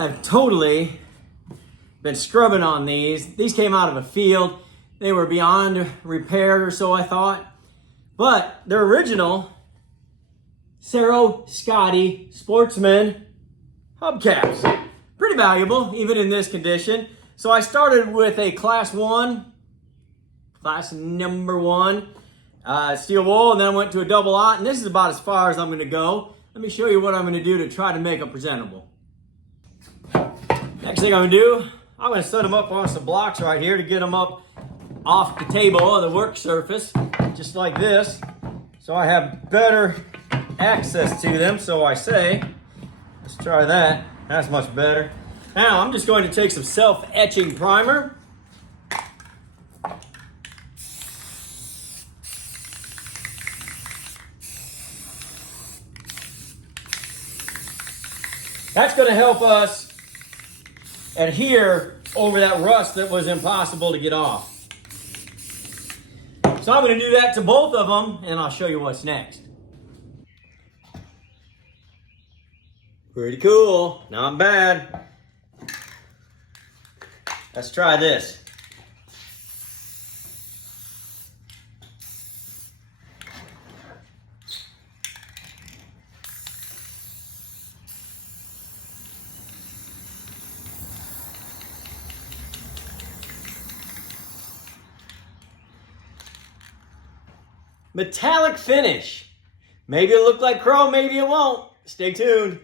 I've totally been scrubbing on these. These came out of a field. They were beyond repair, or so I thought. But they're original Cerro Scotty Sportsman hubcaps. Pretty valuable, even in this condition. So I started with a class number one, steel wool, and then I went to a double aught, and this is about as far as I'm gonna go. Let me show you what I'm gonna do to try to make them presentable. Next thing I'm gonna do, I'm gonna set them up on some blocks right here to get them up off the table or the work surface, just like this, so I have better access to them, so I say. Let's try that. That's much better. Now I'm just going to take some self-etching primer. That's going to help us adhere over that rust that was impossible to get off. So I'm going to do that to both of them, and I'll show you what's next. Pretty cool, not bad. Let's try this. Metallic finish. Maybe it'll look like chrome, maybe it won't. Stay tuned.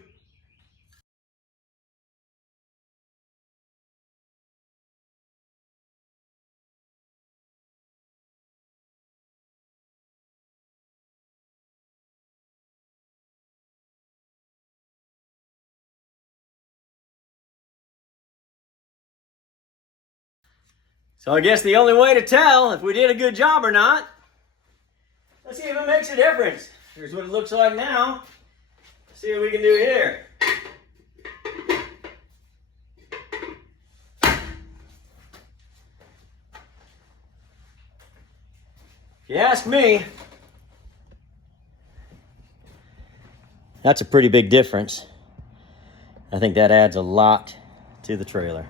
So I guess the only way to tell if we did a good job or not, let's see if it makes a difference. Here's what it looks like now. Let's see what we can do here. If you ask me, that's a pretty big difference. I think that adds a lot to the trailer.